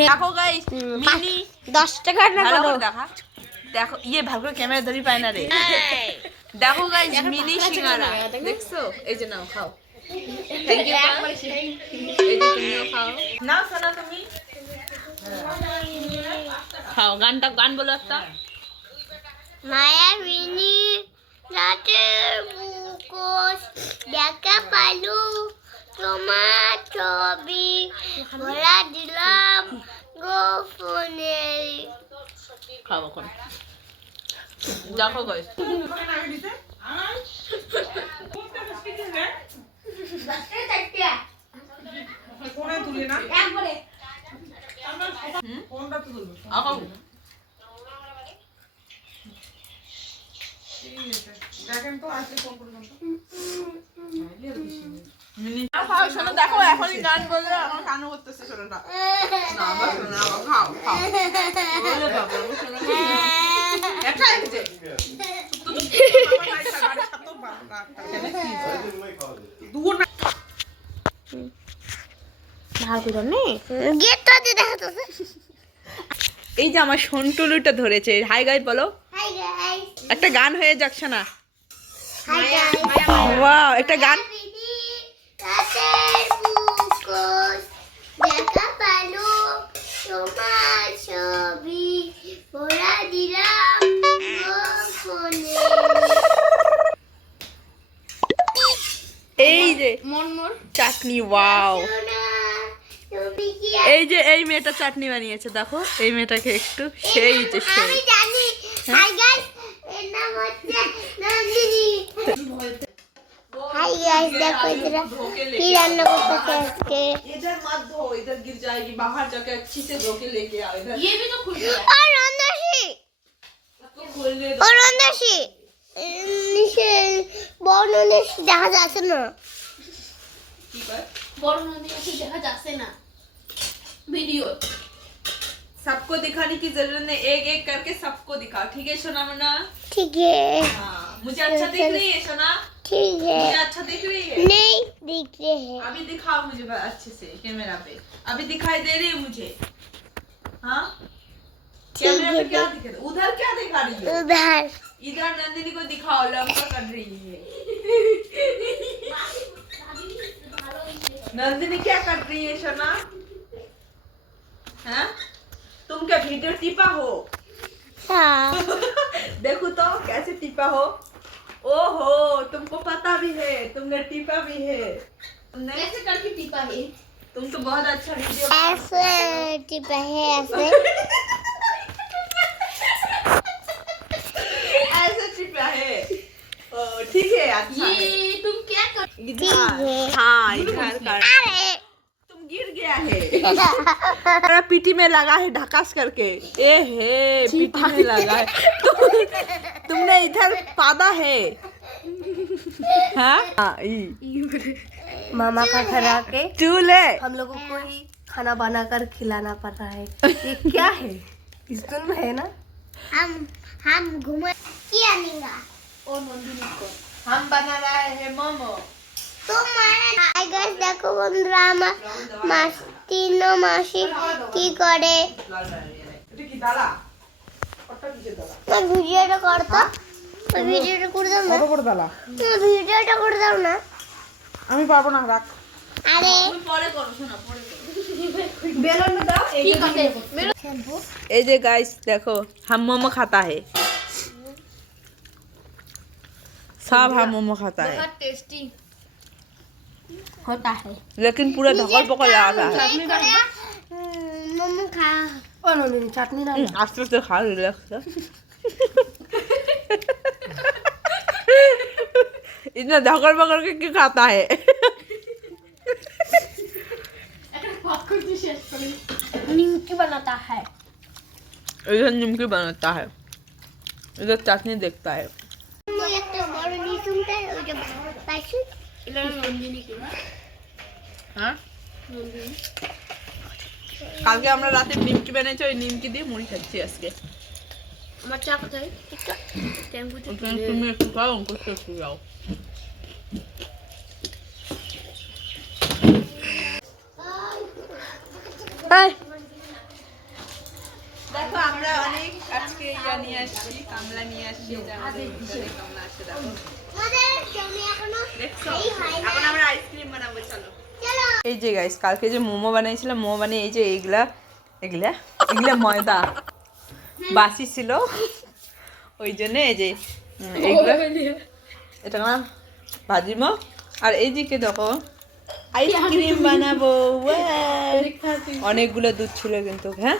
দেখো guys mini 10 টাকা না করো দেখো ইয়ে ভালো করে ক্যামেরা ধরি পায় না রে দেখো গাইস মিনি সিঙ্গারা দেখছো এই যে নাও খাও থ্যাংক ইউ এই যে তুমিও খাও নাও সোনা তুমি খাও গান বলো একটা মায়া মিনি রাতের মুখোশ দেখা পালু তোমার ছবি ভরা দিলাম গো ফোনে খাও এখন দেখো গাইস কোনে তুলে না একবারে কোনটা তুলবো আও দেখেন তো আছে কোন পর্যন্ত শোনো দেখো এখনই গান বললে আমার কানও করতেছে শোনোটা না আমার শোনো আবার খাও খাও বলে বাবা শোনো একা এসে এই যে আমার সন্টুলুটা ধরেছে হাই গাইস বলো হাই গাইস একটা গান হয়ে যাচ্ছে না হাই গাইস ওয়াও একটা গান রাতের মুখোশ দেখা পালু তোমার ছবি ভরা দিলাম গো ফোনে এই যে চাটনি ওয়াও তুমি কি এই যে এই মেয়েটা চাটনি বানিয়েছে দেখো এই মেয়েটাকে একটু সেই যে সেই আমি জানি হাই গাইস এর নাম হচ্ছে নন্দিনী হাই গাইস দেখো এরা কি রান্না করতেছে আজকে इधर मत धो इधर गिर जाएगी बाहर जाके अच्छी से धो के लेके आओ इधर ये भी तो खुल गया আর রন্দাসি तो खोलने दो ও রন্দাসি নিচে বড় নদী জাহাজ আছে না ठीक है বড় নদী আছে দেখা যাচ্ছে না ভিডিও सबको दिखाने की जरूरत नहीं एक एक करके सबको दिखाओ ठीक है सोना मना ठीक है हाँ मुझे अच्छा दिख रही है सोना ठीक है मुझे अच्छा दिख रही है नहीं दिख रहे हैं अभी दिखाओ मुझे अच्छे से कैमरा पे अभी दिखाई दे रही है मुझे हाँ कैमरा पे क्या दिख रहा है उधर क्या दिखा रही है उधर इधर नंदिनी को दिखाओ लंका कर रही है नंदिनी क्या कर रही है सोना हैं तुम क्या वीडियो टिपा हो हाँ देखो तो कैसे टिपा हो ओहो तुमको पता भी है तुमने टिपा भी है तुमने कैसे करके टिपा है तुम तो बहुत अच्छा वीडियो ऐसे टिपा है ऐसे ऐसे टिपा है ओ, ठीक है अच्छा है। ये तुम क्या कर इधर है। हाँ इधर कर अरे तुम गिर गया है मेरा पीठी में लगा है ढकास करके ए हे पीठी में लगा है तुमने इधर पादा है हाँ मामा का घर आके चूल्हे हम लोगों को ही खाना बनाकर खिलाना पड़ रहा है ये क्या है इस फिल्म है ना हम घूमे क्या निगा ও নন্দিনী কর हम बना रहे हैं मोमो তোমার হাই গাইস দেখো বন্ধুরা আমার তিনো মাসি কি করে এটা কি দাঁড়া ওটা কি দাঁড়া ওই ভিডিওটা করতো ওই ভিডিওটা করে দাও না কত করে দালা ওই ভিডিওটা করে দাও না আমি পারবো না রাখ আরে তুমি পরে করো শোনা পরে করো बेलन में दाओ ঠিক আছে এই যে गाइस देखो हम मोमो खाता है सब हम मोमो खाता है बहुत टेस्टी होता है लेकिन पूरा ढकल पकड़ लगा था মোমো খা ओ नंदिनी चटनी डाल आस्ते आस्ते खा रिलैक्स इतना ढकल पकड़ के क्यों खाता है একটা পপকর্ন দিয়ে শেষ করি निमकी बनाता है इधर निमकी बनाता है इधर चटनी देखता है মই একটা বড় নিচুমটা ওইটা পাইছি এটা নন্দিনী কি হ্যাঁ কালকে আমরা রাতে নিমকি বানিয়েছি ওই নিমকি দিয়ে মুড়ি খাচ্ছি আজকে আমার চা কোথায় টেম্পুতে তুমি একটু খাও অঙ্কুশ একটু যাও দেখো আমরা অনেক আজকে ইয়া নিয়ে আসছি, কামলা নিয়ে আসছি, এই যে আমাদের ভিতরে কামলা আছে দেখো। দেখছো? এখন আমরা আইসক্রিম বানাবো, চলো। এই যে গাইস, কালকে যে মোমো বানাইছিলাম, মোমো বানিয়ে এই যে এগুলা এগুলা এগুলা ময়দা বাসি ছিল, ওই জন্য এই যে এইগুলা এটা না ভাজিমো। আর এইদিকে দেখো আইসক্রিম বানাবো। অনেকগুলো দুধ ছিল কিন্তু, হ্যাঁ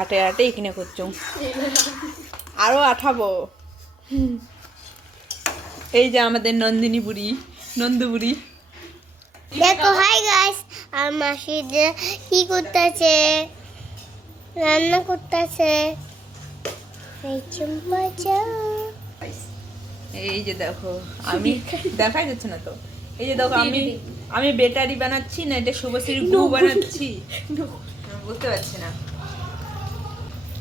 আটে আটে এখানে করছো, আরো আঠাবো। এই যে আমাদের নন্দিনী বুড়ি, নন্দু বুড়ি। দেখো হাই গাইস, আর মাসি যে কি করতেছে, রান্না করতেছে। এই চুম্পা চা, এই যে দেখো আমি দেখাই যাচ্ছে না তো, এই যে দেখো আমি ব্যাটারি বানাচ্ছি না এটা শুভশ্রীর গু বানাচ্ছি, বুঝতে পারছি না।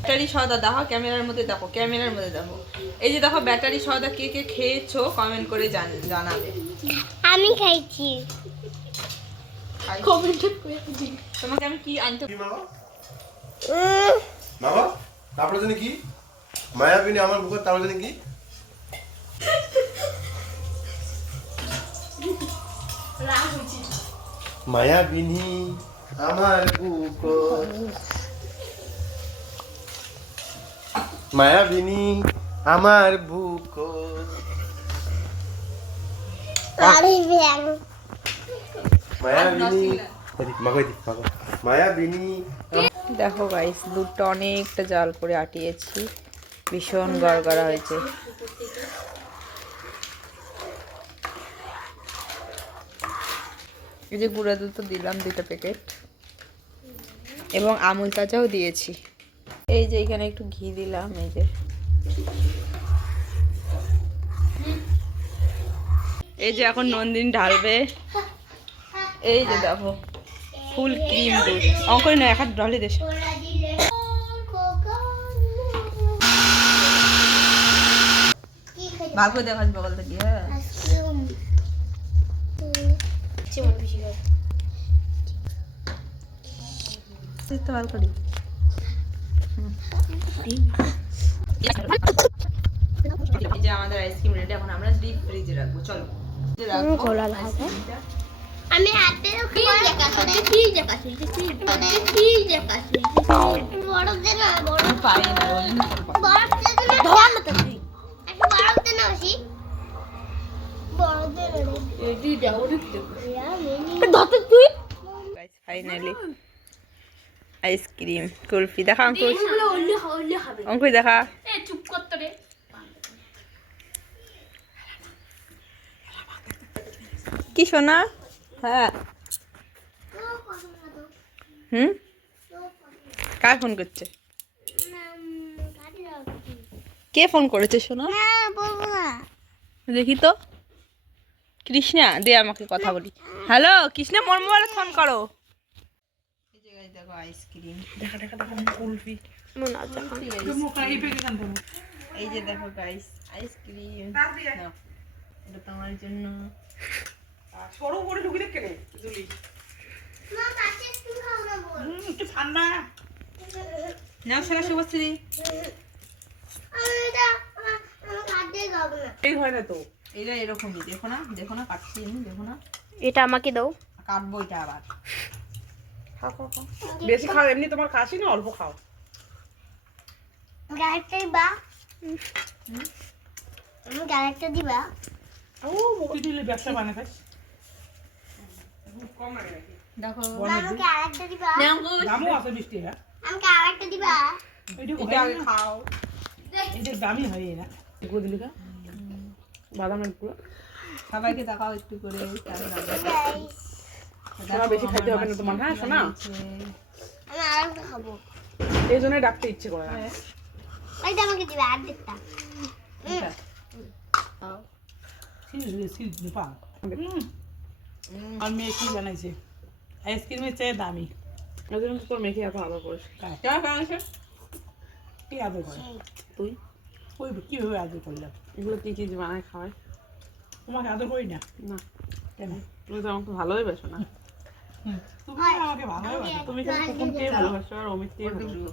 ব্যাটারি সওদা দেখো, ক্যামেরার মধ্যে দেখো, ক্যামেরার মধ্যে দেখো। এই যে দেখো ব্যাটারি সওদা কে কে খেয়েছো কমেন্ট করে জানাবে। আমি খাইছি। তোমাকে আমি কি আনতে বাবা তারপরে জানি কি মায়াবিনী আমার বুকের, তারপরে জানি কি মায়াবিনী আমার বুকের, মায়াবিনী আমার বুকের, আরে ব্যাং, মায়াবিনী মাগো মাগো মায়াবিনী। দেখো গাইস, দুধটা অনেকটা জাল করে আটিয়েছি, ভীষণ গড়গড়া হয়েছে। এই যে গুঁড়া দুধ তো দিলাম 2টা প্যাকেট, এবং আমুল তাজাও দিয়েছি। এই যে এখানে একটু ঘি দিলাম, এই যে এই যে এখন নন্দিনী ঢালবে। এই যে দেখো ফুল ক্রিম দুধ, অঙ্কই না এক হাত ঢালি দেশ। ভালো করে দেখাস বগল থেকে, হ্যাঁ ভালো করি। এই যে আমাদের আইসক্রিম রেডি, এখন আমরা ডিপ ফ্রিজে রাখবো, চলো আমি হাতে বড় দে না, বড় পাই না, বড় দে না, ধর না তুই একটু বড় দে না, বেশি বড় দে না রে। গাইস ফাইনালি আইসক্রিম কুলফি দেখা, অঙ্কুশ অঙ্কুশ দেখা। চুপ করতে রে। কি শোনা? হ্যাঁ কার ফোন করছে? কে ফোন করেছে শোনা? দেখি তো। কৃষ্ণা, দে আমাকে কথা বলি। হ্যালো কৃষ্ণা, মোর মোবাইলে ফোন করো। এই যে গাইস দেখো আইসক্রিম, দেখা দেখা দেখা কুলফি এই যে দেখো গাইস আইসক্রিম, নাও, এটা তোমার জন্য। সরু করে ঢুকি দেখ কেনে জুলি মা কাছে একটু খাও না বল, একটু ঠান্ডা। নাও সেটা শুভশ্রী। আমি এটা আমার কাছে খাবো না। এই হয় না তো, এটা এরকমই, দেখো না দেখো না কাটছি আমি, দেখো না এটা আমাকে দাও। কাটবো এটা আবার। খাও খাও খাও, বেশি খাও, এমনি তোমার কাশি না, অল্প খাও। গ্যারেক্টার দিবা, আমি গ্যারেক্টার দিবা। ও মুখে দিলে ব্যবসা বানায় খাস, কম লাগে নাকি? দেখো আমি গ্যারেক্টার দিবা, দামও আছে মিষ্টি, হ্যাঁ আমি গ্যারেক্টার দিবা। এটা আগে খাও, এটা দামি হয় না। গুঁড়ো দিলি কা বাদামের গুঁড়ো, সবাইকে দেখাও একটু করে। সোনা বেশি খাইতে হবে না তোমার, হ্যাঁ সোনা, আমি আরেকটা খাবো। এই জন্যই ডাকতে ইচ্ছে করে না। ওইটা আমাকে দিবা, আর দিতা। আর মেয়ে কি বানাইছে, আইসক্রিমের চেয়ে দামি, ওই জন্য তোর মেয়েকে এত আদর করিস। কি আদর করে তুই? ওই কীভাবে আদর করলাম? এগুলো কি কি বানায় খাওয়ায়? তোমাকে আদর করি না? না কেন? তুমি তো আমাকে ভালোই বেসো না। তুমি আমাকে ভালোবাসো, তুমি খালি কুকুরকে ভালোবাসো আর অমিতকে ভালোবাসো।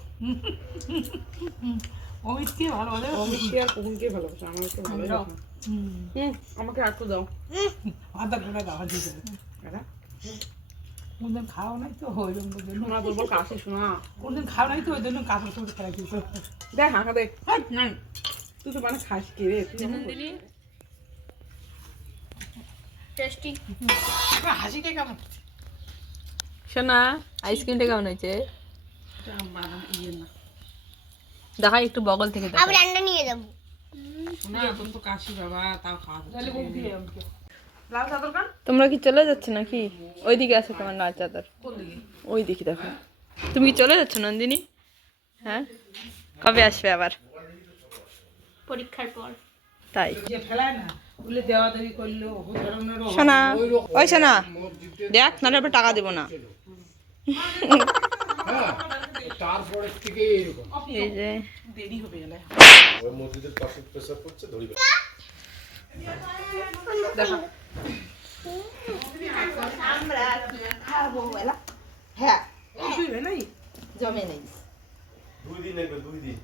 অমিতকে ভালোবাসো, অমিতকে আর কুকুরকে ভালোবাসো, আমাকে ভালোবাসো। আমাকে একটু দাও, আধা ঘন্টা দাও দিতে দাদা। কোনদিন খাও নাই তো ওই জন্য শোনা বলবো কাশি শোনা, কোনদিন খাও নাই তো ওই জন্য কাশি করে খেলা দিত। দেখ হাঁকা দেখ নাই, তুই তো মানে খাস কি রে? টেস্টি। হাসিটা কেমন? শোনা আইসক্রিমটা কেমন হয়েছে? ইয়ে না দেখা একটু বগল থেকে দেখা। আবার রান্না নিয়ে যাবো। শোনা তোর তো কাশি বাবা, তাও খাওয়া তাহলে মুখ দিয়ে আমাকে লাল চাদর কান। তোমরা কি চলে যাচ্ছে নাকি? ওইদিকে আছে তোমার লাল চাদর, কোন দিকে? ওই দিকে দেখো। তুমি কি চলে যাচ্ছ নন্দিনী? হ্যাঁ, কবে আসবে আবার? পরীক্ষার পর। তাই যে ফেলায় না বলে দেওয়া দেওয়ি করলো ধরনের শোনা, ওই শোনা দেখ, নাহলে এবার টাকা দেবো না। তারপরে থেকে এরকম এই যে দেরি হবে গেলে ওই মসজিদের পাশে প্রেসার করছে ধরিবে। হ্যাঁ কিছুই হয় নাই। জমে নেই, 2 দিন লাগবে, 2 দিন।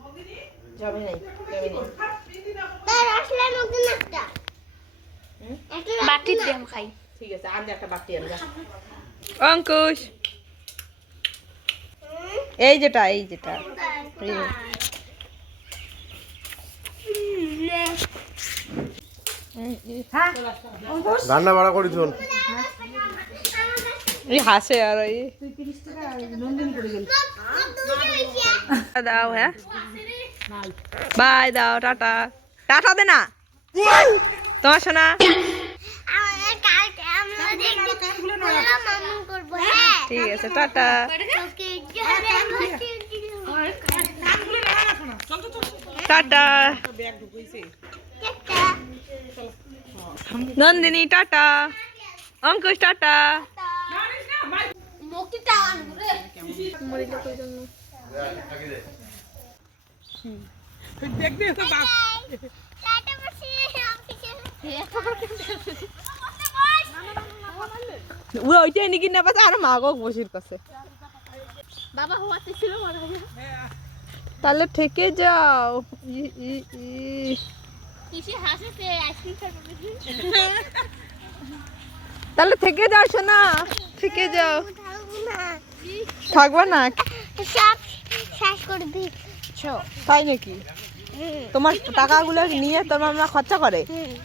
জমে নেই, জমে নেই। তার আসলে নতুন একটা বাটির দিয়ে খাই। ঠিক আছে, আমি একটা বাটি আনবো। অঙ্কুশ, এই যেটা, এই যেটা, এই যে। রান্না বাড়া করি চল। এই হাসে আর ওই দাও। হ্যাঁ বাই দাও, টাটা। টাটা দে না তোমার শোনা। আমাদের কালকে আমরা দেখতে মামু করবো। হ্যাঁ ঠিক আছে, tata. Tata Nandini, tata. Ankush, tata. মুক্তিটা আনবো রে। দেখবি তো বাপ ওইটাই নাকি না পাচ্ছে আর মা গো বসির কাছে। বাবা হওয়াতে ছিল মনে হয়। তাহলে থেকে যাও। কিসে হাসিতে আইসক্রিম খাবে? তাহলে থেকে যাও শোনা, থেকে যাও। থাকবা না? সব শেষ করে দিচ্ছ। তাই নাকি? তোমার টাকাগুলো নিয়ে তোমার মা খরচা করে?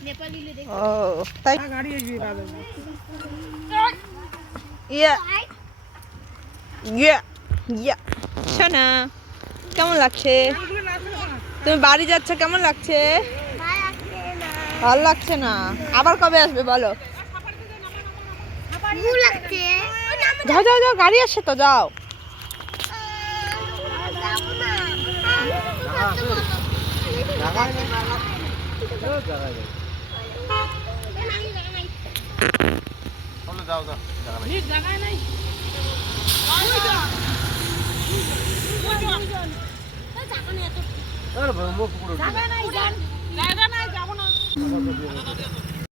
নেপালিলে দেখ। ও তাই। গাড়ি আসবে বাবা। ইয়া ইয়া ইয়া শোনা, কেমন লাগছে? তুমি বাড়ি যাচ্ছ, কেমন লাগছে? ভালো লাগছে না? আবার কবে আসবে বলো? যাও যাও যাও, গাড়ি আসছে তো, যাও। যাও যাও, জায়গায় নাই।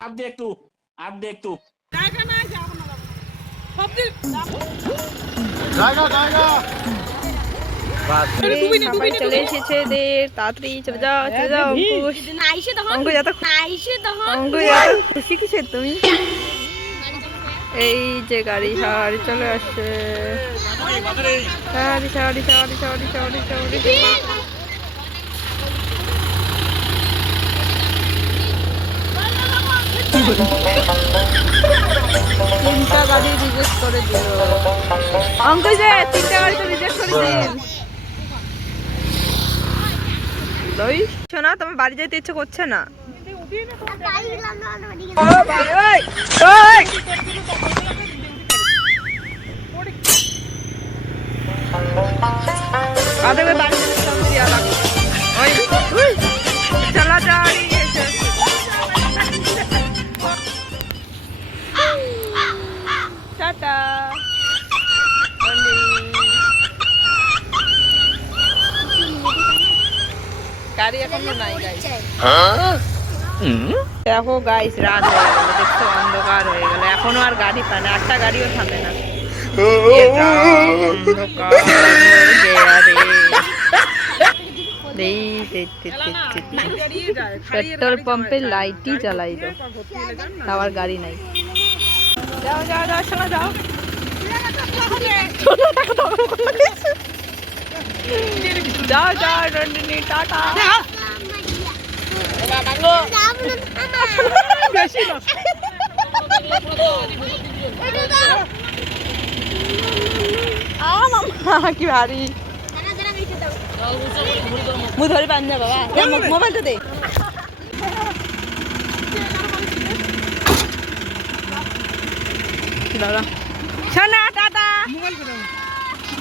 आप देख तू, आप देख तू। জায়গা নাই, যাবো না। সব দিন জায়গা জায়গা। সবাই চলে এসেছে, তাড়াতাড়ি চলে যাও, চলে যাও। অঙ্কুশ, আইসে তখন অঙ্কুশ এত অঙ্কুশ এত খুশি কিসের তুমি? এই যে গাড়ি সারি চলে আসছে। সারি সারি সারি সারি সারি সারি। তিনটা গাড়ি রিজেক্ট করে দিল। অঙ্কুশ যে 3টা গাড়ি তো রিজেক্ট করে দিন। লই শোনা, তোমার বাড়ি যেতে ইচ্ছে করছে না? चला जा रही है टाटा। গাড়ি এখনো নাই গাড়ি। দেখো গাইস, রাত হয়ে গেল, দেখছো অন্ধকার হয়ে গেল, এখনো আর গাড়ি পায় না, একটা গাড়িও থামে না। পেট্রোল পাম্পের লাইটই জ্বালাইলো, আবার গাড়ি নাই। যাও যাও যাও, শোনা যাও, যাও যাও নন্দিনী, টাটা। কি ভারী, মু ধরি পান না বাবা, মোবাইলটা দে। শোনা টাটা,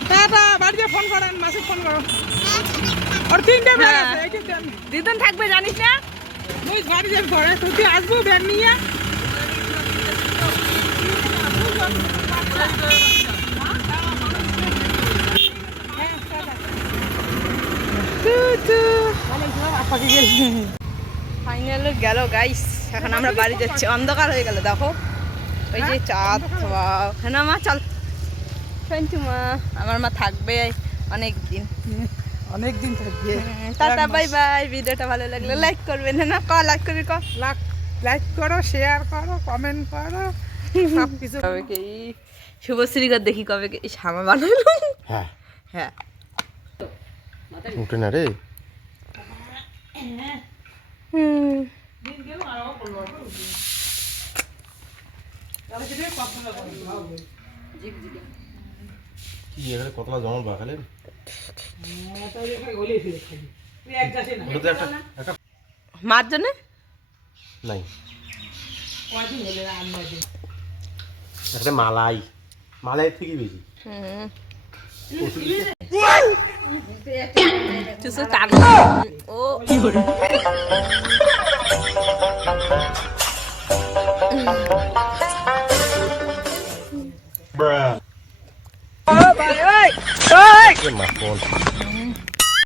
টাটা, বাড়িতে ফোন করেন, মাসে ফোন করো। আর 3টে ব্যাগ আছে, এইটা দেন। দিদন থাকবে জানিস না? মুই বাড়ি যাই ঘরে, তুই আসবো ব্যাগ নিয়ে। ফাইনাল গেল গাইস, এখন আমরা বাড়ি যাচ্ছি, অন্ধকার হয়ে গেল দেখো, ওই যে চাঁদ। হ্যাঁ না মা, চল। থ্যাংক ইউ মা, আমার মা থাকবে অনেক দিন। অনেকদিন থাকবে। Tata, bye bye. ভিডিওটা ভালো লাগলে লাইক করবেন, হ্যাঁ না, লাইক করবি, লাইক করো, শেয়ার করো, কমেন্ট করো, সব কিছু। কবে কি শুভশ্রীকে দেখি, কবে কি সামা বানালো। হ্যাঁ হ্যাঁ, উঠে না রে। কি এখানে কতলা জমল বা খালি ওটা তো একটা মার জন্য নাই, একটা মালাই, মালাই থেকে বেশি। ও কি করে মা ফোন